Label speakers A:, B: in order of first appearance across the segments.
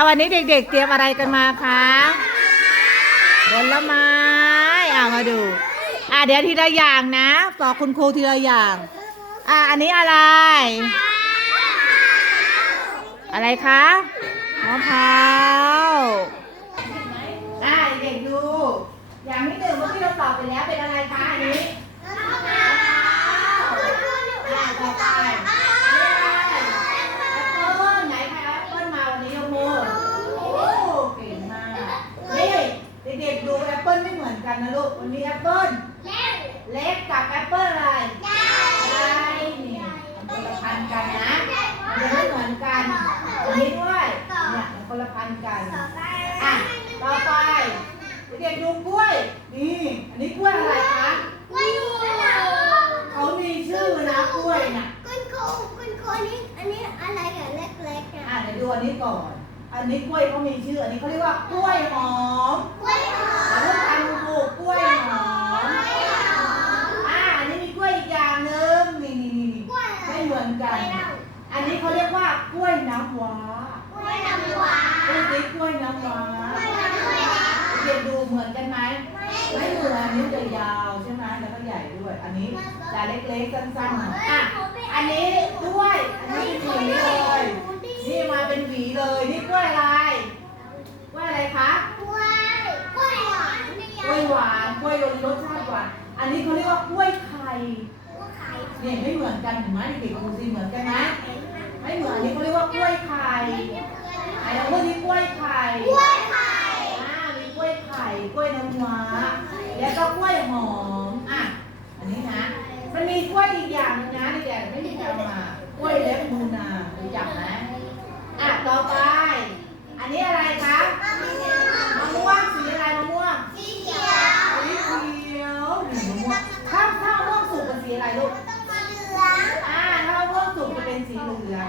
A: เอาวันนี้เด็ก ๆ เตรียมอะไรกันมาคะผลไม้อ่ามาดู อ่าเดี๋ยวทีละอย่างนะต่อคุณครูทีละอย่าง อ่าอันนี้อะไร อะไรคะมะพร้าวอ่าเด็กๆดู อย่างที่หนึ่งเมื่อกี้เราตอบไปแล้วเป็นอะไรคะอันนี้ อ่าต่อไปแอปเปิ้ลไหนใครเอาแอปเปิ้ลมาวันนี้ยกมือโอ้เก่งมากนี่เด็กๆดูแอปเปิ้ลไม่เหมือน กันนะลูกวันนี้แอปเปิ้ลเล็กกับแอปเปิ้ลอะไรใช่นี่มันคนละพันธุ์กันนะมันยังไม่เหมือนกันอันนี้ด้วยเนี่ยมันคนละพันธุ์กันอะต่อไปเด็กๆดูกล้วย นี่ อันนี้กล้วยอะไรคะเขามีชื่อนะกล้วยน่ะอะเดี๋ยวดูอันนี้ก่อน อันนี้กล้วยเขามีชื่อ อันนี้เขาเรียกว่ากล้วยหอมแล้วลูกทำปลูกกล้วยหอม อะอันนี้มีกล้วยอีกอย่างหนึ่งนี่นี่นี่นี่ไม่เหมือนกัน อันนี้เขาเรียกว่ากล้วยน้ำว้าดูสิกล้วยน้ำว้าเด็กดูเหมือนกันไหม ไม่เหมือนอันนี้จะยาวใช่ไหมแล้วก็ใหญ่ด้วย อันนี้จะ เล็กๆสั้นๆหน่อยอะอันนี้ด้วย อันนี้เป็นหวีเลย นี่มาเป็นหวีเลย นี่กล้วยอะไร กล้วยอะไรคะกล้วยหวาน กล้วยรสชาติหวาน อันนี้เขาเรียกว่ากล้วยไข่เนี่ยไม่เหมือนกันเห็นไหมเด็กๆดูสิเหมือนกันไหมไม่เหมือนอันนี้เขาเรียกว่ากล้วยไข่ไอ้เราพูดที่กล้วยไข่ อ่ามีกล้วยไข่ กล้วยน้ำว้า แล้วก็กล้วยหอม อะ อันนี้นะ มันมีกล้วยอีกอย่างหนึงนะเด็กๆไม่มีใครเอามา กล้วยเล็บมูนารู้จักไหมอะ ต่อไป อันนี้อะไรคะมะม่วงสีอะไรมะม่วง สีเขียวนี่มะม่วงถ้าถ้ามะม่วงสุกเป็นสีอะไรลูก อ่า ถ้ามะม่วงสุกจะ เป็นสีเหลือง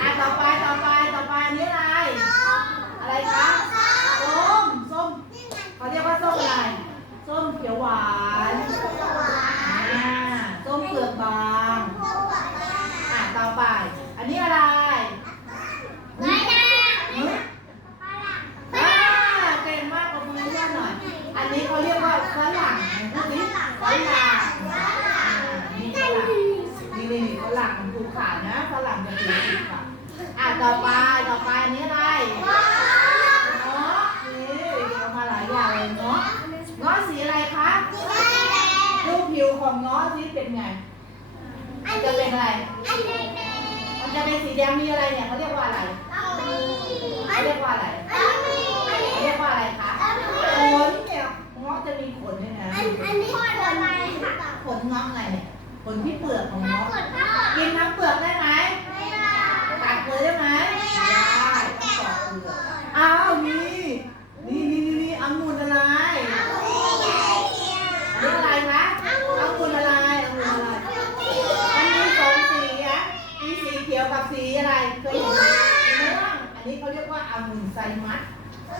A: อะต่อไปต่อไปต่อไปอันนี้อะไร อะไรคะส้มส้มเขาเรียกว่าส้มอะไร ส้มเขียวหวาน อ่า ส้มเปลือกบาง อะ ต่อไป อันนี้อะไรหึอ่าเก่งมากกับมือเพื่อนหน่อย อันนี้เขาเรียกว่าฝรั่งพูดดิฝรั่งอ่านี่ฝรั่งนี่นี่นี่ฝรั่งมันถูกขาดนะฝรั่งจะถูกขาดอะ ต่อไป ต่อไปอันนี้อะไรเงาะนี่เอามาหลายอย่างเลยเงาะเงาะสีอะไรคะดูผิวของเงาะสิเป็นไงมันจะเป็นอะไร มันจะเป็นสีแดงมีอะไรเนี่ยเขาเรียกว่าอะไรเขาเรียกว่าอะไรเขาเรียกว่าอะไรคะขนเนี่ยเงาะจะมีขนด้วยนะขนเงาะอะไรเนี่ยขนที่เปลือกของเงาะกินทั้งเปลือกได้ไหมกัดเลยได้ไหมได้ต้องปอกเปลือกอ้าวนี่นี่นี่นี่นี่องุ่นอะไรนี่อะไรคะองุ่นอะไรองุ่นอะไร มันมีสองสีอะมีสีเขียวกับสีอะไร เคยเห็นไหมสีม่วงอันนี้เขาเรียกว่าองุ่นไซมัส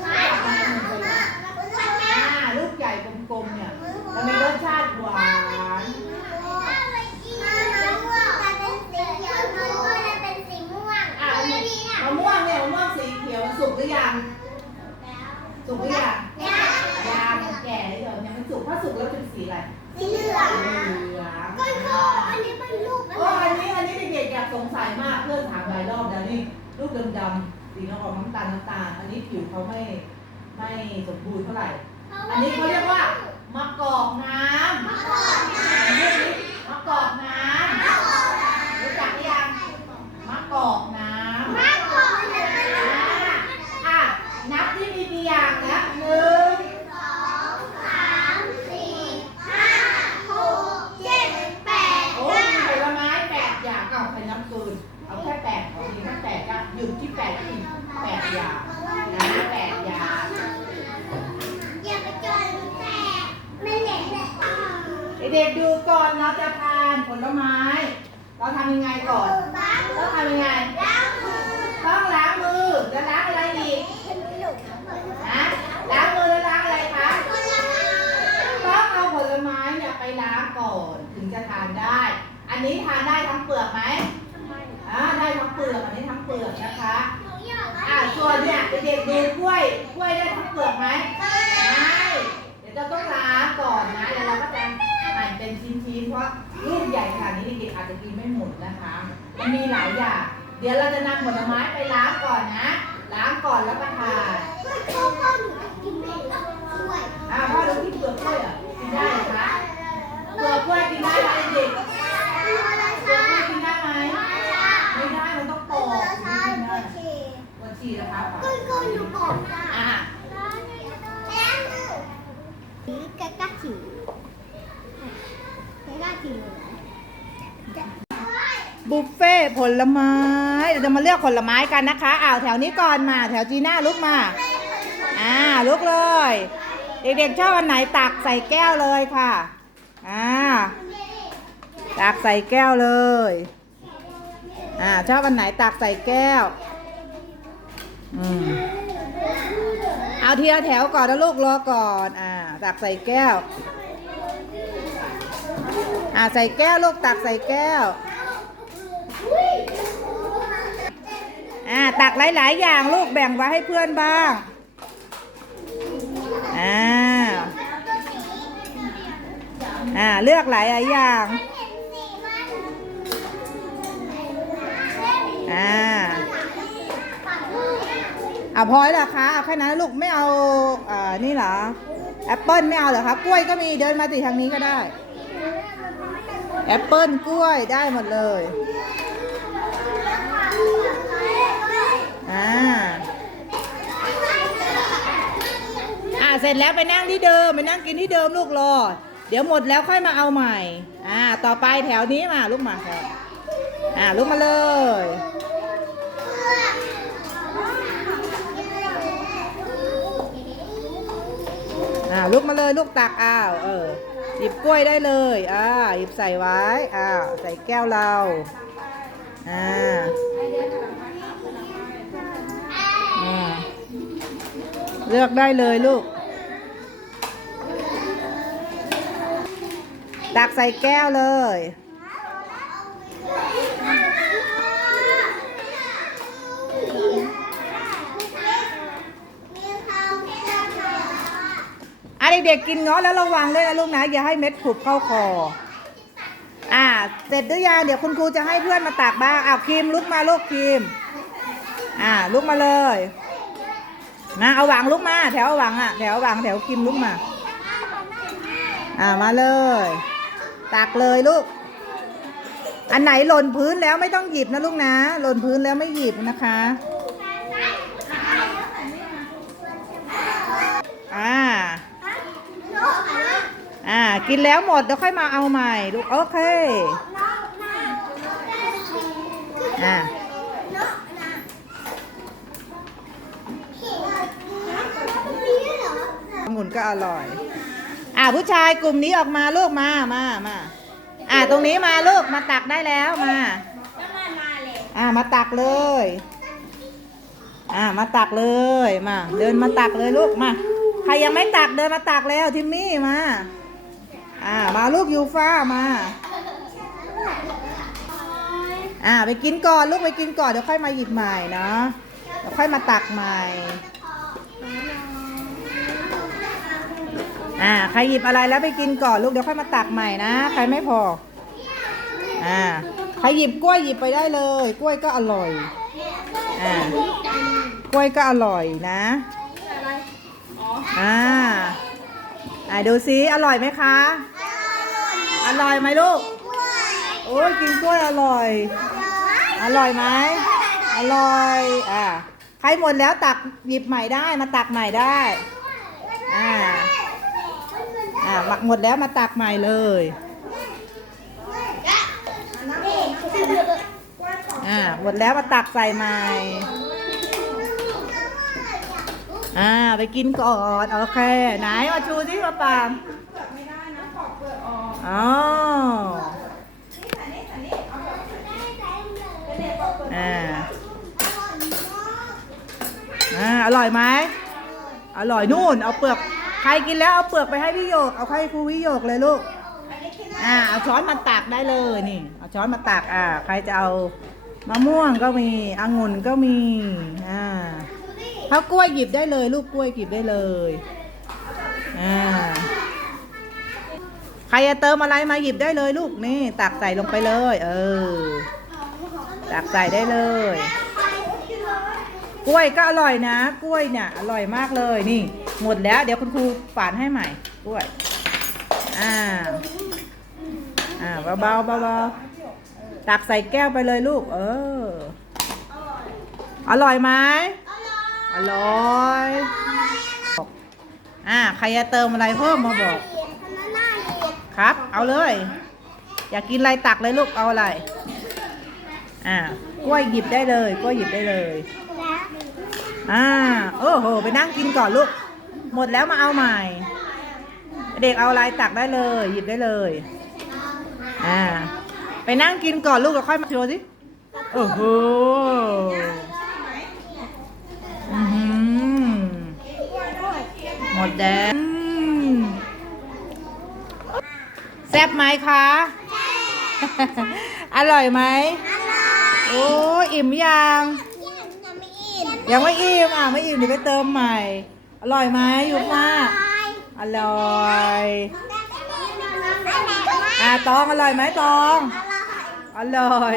A: อ่าลูกใหญ่กลมๆเนี่ย มันมีรสชาติหวาน อะมะม่วงเนี่ยมะม่วงสีเขียวสุกหรือยัง สุกหรือยังยังมันแก่เดี๋ยวยังไม่สุก ถ้าสุกแล้วเป็นสีอะไร
B: สีเหลือง
A: เหลือง
B: ก้อนโคอันนี้เป็นลูกอะ
A: โอ้
B: ไร
A: อันนี้อันนี้เด็กๆอยากสงสัยมากเพื่อนถามหลายรอบแล้วนี่ลูกดำๆสีน้ำออกน้ำตาลน้ำตาล อันนี้ผิวเขาไม่ไม่สมบูรณ์เท่าไหร่ อันนี้เขาเรียกว่ามะกอกน้ำ
B: มะกอกน้
A: มะกอกน้ำรู้จักหรือยังมะกอกน้ำ
B: มะกอกน้ำ
A: อ่าอะนับที่มีกี่อย่างนะหนึ่งำ
B: สองสามสี่ห้าหกเจ็ดแปด
A: โอ้ย
B: เก้า
A: มีผลไม้แปดอย่างเอาไปน้ำเกินเอาแค่แปดของมีแค่แปดก็หยุดที่แปดก็อีกแปดอย่างนะแปดอย่าง
B: อย่าไปจนแต่ไม่เหน็ดเลย
A: เด็กๆดูก่อนเราจะทานผลไม้ เราทำยังไงก่อน
B: ล้าง
A: ต้องทำยังไง
B: ล้างมือ
A: ต้องล้างมือแล้วล้างอะไรอีกนะล้างมือแล้วล้างอะไรคะต้องเอาผลไม้เนี่ยไปล้างก่อนถึงจะทานได้ อันนี้ทานได้ทั้งเปลือกไหมอ่าได้ทั้งเปลือกอันนี้ทั้งเปลือกนะคะ
B: หนูอยาก
A: อ่าส่วนเนี่ยเเด็กๆดูกล้วยกล้วยได้ทั้งเปลือกไหมไม่เดี๋ยวเราต้องล้างก่อนนะแล้วเราก็จะ หั่นเป็นชิ้นๆเพราะลูกใหญ่ขนาดนี้เด็กๆอาจจะกินไม่หมดนะคะมันมีหลายอย่าง เดี๋ยวเราจะนำผลไม้ไปล้างก่อนนะ ล้างก่อนแล้วก็ทาน
B: พ่อพ่อหนูกินไม่ได้ด้วย
A: อ่าพ่อดูที่เปลือกกล้วยอะกินได้เหรอคะเปลือกกล้วยกินได้ไหมเด็กเปลือกกล้วยกินได้ไหมไม่ได้มันต้องปอกถึงจะกินได้วันชีนะคะ
B: ก็ก็หนูบอกนะ
A: อ่า
B: แกกล้าถือแกกล้าถือ
A: บุฟเฟ่ผลไม้เดี๋ยวจะมาเลือกผลไม้กันนะคะอ้าวแถวนี้ก่อนมาแถวจีน่าลุกมาอ่าลุกเลย เด็กๆชอบอันไหนตักใส่แก้วเลยค่ะอ่าตักใส่แก้วเลยอ่าชอบอันไหนตักใส่แก้วอืมเอาทีละแถวก่อนนะลูกรอก่อนอ่าตักใส่แก้วอ่าใส่แก้วลูกตักใส่แก้ว อ่าตักหลาย ๆ อย่างลูกแบ่งไว้ให้เพื่อนบ้าง อ่า อ่าเลือกหลาย ๆ อย่าง อ่าเอาพอยเหรอคะเอาแค่นั้นลูกไม่เอาอ่านี่เหรอแอปเปิลไม่เอาเหรอคะกล้วยก็มีเดินมาติทางนี้ก็ได้แอปเปิลกล้วยได้หมดเลย อ่าอ่าเสร็จแล้วไปนั่งที่เดิมไปนั่งกินที่เดิมลูกรอ เดี๋ยวหมดแล้วค่อยมาเอาใหม่ อ่า ต่อไปแถวนี้มาลูกมาครับอ่าลุกมาเลยอ่าลุกมาเลยลูกตักอ้าวเออหยิบกล้วยได้เลยอ่าหยิบใส่ไว้อ้าวใส่แก้วเราอ่าอ่า เลือกได้เลยลูก ตักใส่แก้วเลย อะเด็กๆกินงาะแล้วระวังด้วยนะลูกนะ อย่าให้เม็ดผุบเข้าคอ อ่า เสร็จหรือยังเดี๋ยวคุณครูจะให้เพื่อนมาตักบ้างอ้าวครีมลุกมาลูกครีม อ่าลุกมาเลย นะเอาหวังลุกมา แถวเอาหวังอะแถวเอาหวังแถวครีมลุกมา อ่ามาเลย ตักเลยลูก อันไหนหล่นพื้นแล้วไม่ต้องหยิบนะลูกนะ หล่นพื้นแล้วไม่หยิบนะคะอ่าอ่า กินแล้วหมดเดี๋ยวค่อยมาเอาใหม่ ลูกโอเค อ่า องุ่นก็อร่อย อ่าผู้ชายกลุ่มนี้ออกมาลูกมามามาอ่าตรงนี้มาลูกมาตักได้แล้วมา อ่ามาตักเลย อ่ามาตักเลยมา เดินมาตักเลยลูกมาใครยังไม่ตักเดินมาตักแล้วทิมมี่มา อ่ามาลูกยูฟ่ามา อ่าไปกินก่อนลูกไปกินก่อนเดี๋ยวค่อยมาหยิบใหม่เนาะเดี๋ยวค่อยมาตักใหม่ อ่าใครหยิบอะไรแล้วไปกินก่อนลูกเดี๋ยวค่อยมาตักใหม่นะ ใครไม่พอ อ่าใครหยิบกล้วยหยิบไปได้เลย กล้วยก็อร่อย อ่ากล้วยก็อร่อยนะอ่าอ่าดูซิอร่อยไหมคะ อร่อยไหมลูกโอ้ยกินกล้วยอร่อย อร่อยไหมอร่อยอ่าใครหมดแล้วตักหยิบใหม่ได้มาตักใหม่ได้อ่า อ่าหมดแล้วมาตักใหม่เลยอ่าหมดแล้วมาตักใส่ใหม่อ่าไปกินก่อนโอเคไหนมาชูสิมาปามอ๋ออ่าอ่าอร่อยไหมอร่อยนู่นเอาเปลือกใค รกินแล้วเอาเปลือกไปให้พี่โยก เอาให้ครูพี่โยกเลยลูก อ่า เอาช้อนมาตักได้เลยนี่ เอาช้อนมาตัก อ่า ใครจะเอามะม่วงก็มีองุ่นก็มี อ่า
B: เถ้า
A: กล้วยหยิบได้เลย ลูกกล้วยหยิบได้เลย อ่า ใครจะเติมอะไรมาหยิบได้เลยลูกนี่ ตักใส่ลงไปเลย เออ ตักใส่ได้เลย กล้วยก็อร่อยนะ กล้วยเนี่ยอร่อยมากเลยนี่ หมดแล้วเดี๋ยวคุณครูฝานให้ใหม่กล้วย อ่า อ่าเบาๆเบาๆตักใส่แก้วไปเลยลูก เออ อร่อยไหมอร่อยอ่าใครจะเติมอะไรเพิ่มมาบอกครับ เอาเลย อยากกินอะไรตักเลยลูกเอาอะไร อ่ากล้วยหยิบได้เลยกล้วยหยิบได้เลย อ่า โอ้โห ไปนั่งกินก่อนลูก หมดแล้วมาเอาใหม่ เด็กเอาอะไรตักได้เลย หยิบได้เลย อ่า ไปนั่งกินก่อนลูกแล้วค่อยมาโชว์สิโอ้โหอื้อหือหมดแล้วอืมแซ่บไหมคะ อร่อยไหมโอ้อิ่มยัง ยังไม่อิ่มอะไม่อิ่มเดี๋ยวไปเติมใหม่อ ร่อยไหมยุบมากอร่อยอะตองอร่อยไหมตอง อร่อย